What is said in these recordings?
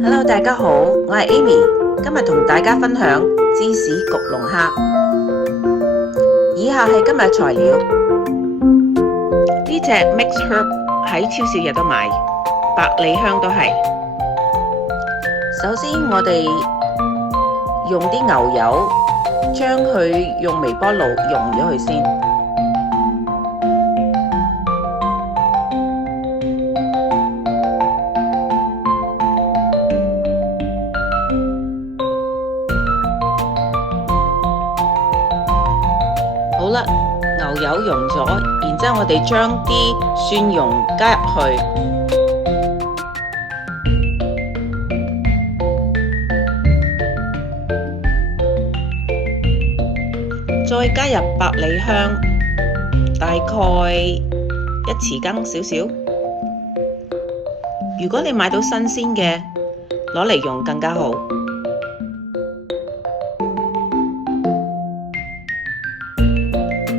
Hello，大家好，我係 Amy，今日同大家分享芝士焗龍蝦。以下係今日材料，呢隻 Mix Herb 喺超市有得買，百里香都係。首先我哋用啲牛油將佢用微波爐溶咗佢先。好啦，牛油溶咗，然之後我哋將啲蒜蓉加入去，再加入百里香，大概1匙羹少少。如果你買到新鮮嘅，攞嚟用更加好。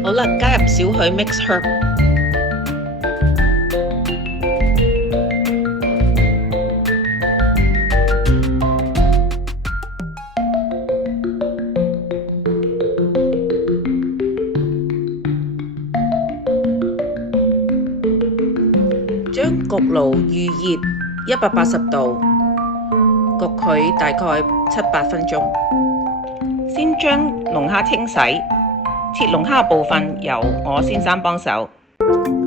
好啦，加入少許 Mix Herb， 將焗爐預熱180度，焗佢大概7-8分鐘。先將龍蝦清洗。切龍蝦部分由我先生幫手，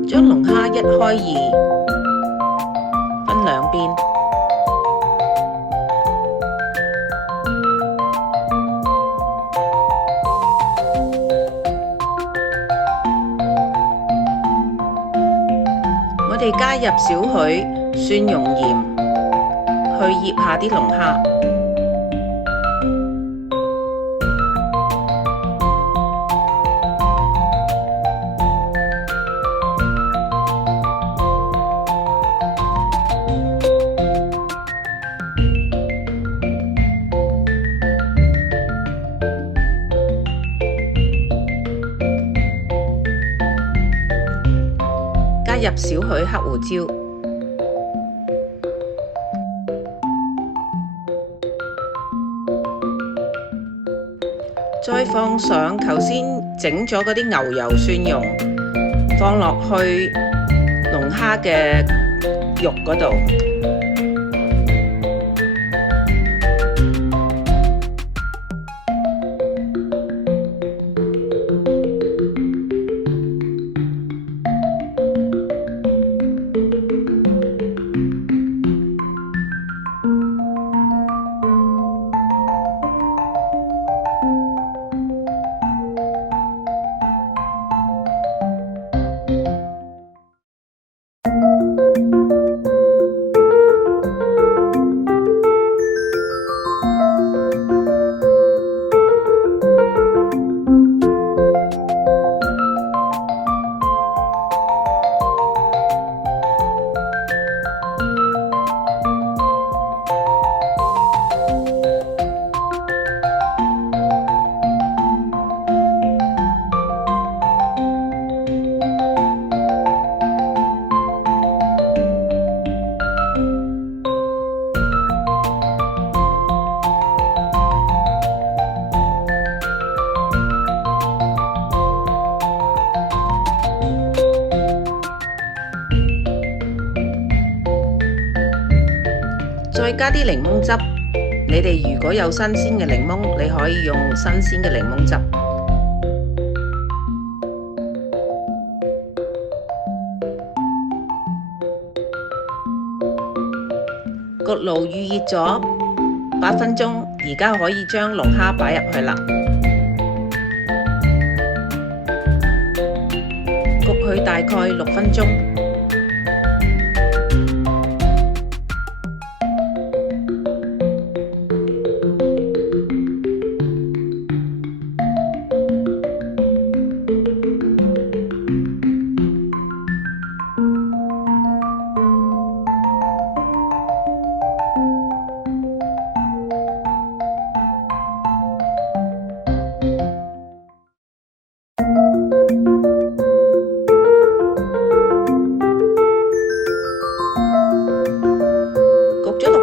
將龍蝦一開二，分兩邊。我哋加入少許蒜蓉鹽，去醃下啲龍蝦。加入少許黑胡椒，再放上頭先整咗嗰啲牛油蒜蓉，放落去龍蝦嘅肉嗰度。再加啲檸檬汁，你哋如果有新鮮嘅檸檬，你可以用新鮮嘅檸檬汁。焗爐預熱咗8分鐘，而家可以將龍蝦擺入去啦，焗佢大概6分鐘。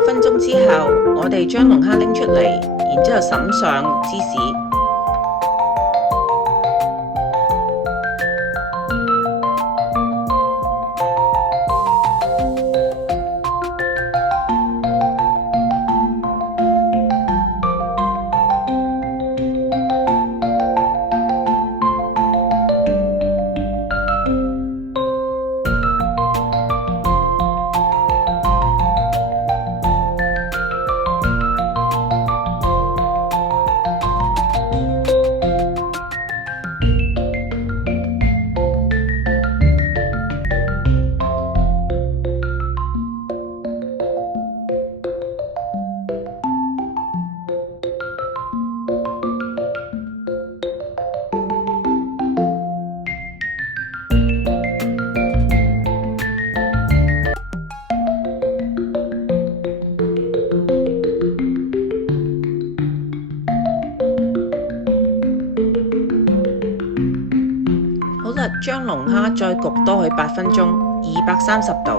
分鐘之後，我哋將龍蝦拎出嚟，然之後撒上芝士。好啦，將龍蝦再焗多去8分鐘，230度。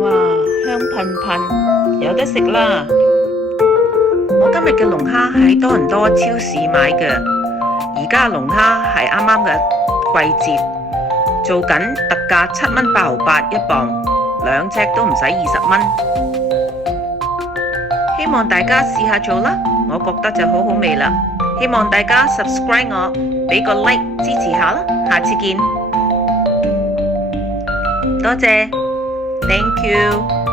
哇，香噴噴，有得食啦！我今日嘅龍蝦喺多倫多超市買嘅，而家龍蝦係啱啱嘅季節。做緊特價7蚊8毫8一磅，2隻都唔使20蚊。希望大家試下做啦，我覺得就好好味啦。希望大家 subscribe 我，俾個 like 支持下啦。下次見，多謝 ，thank you。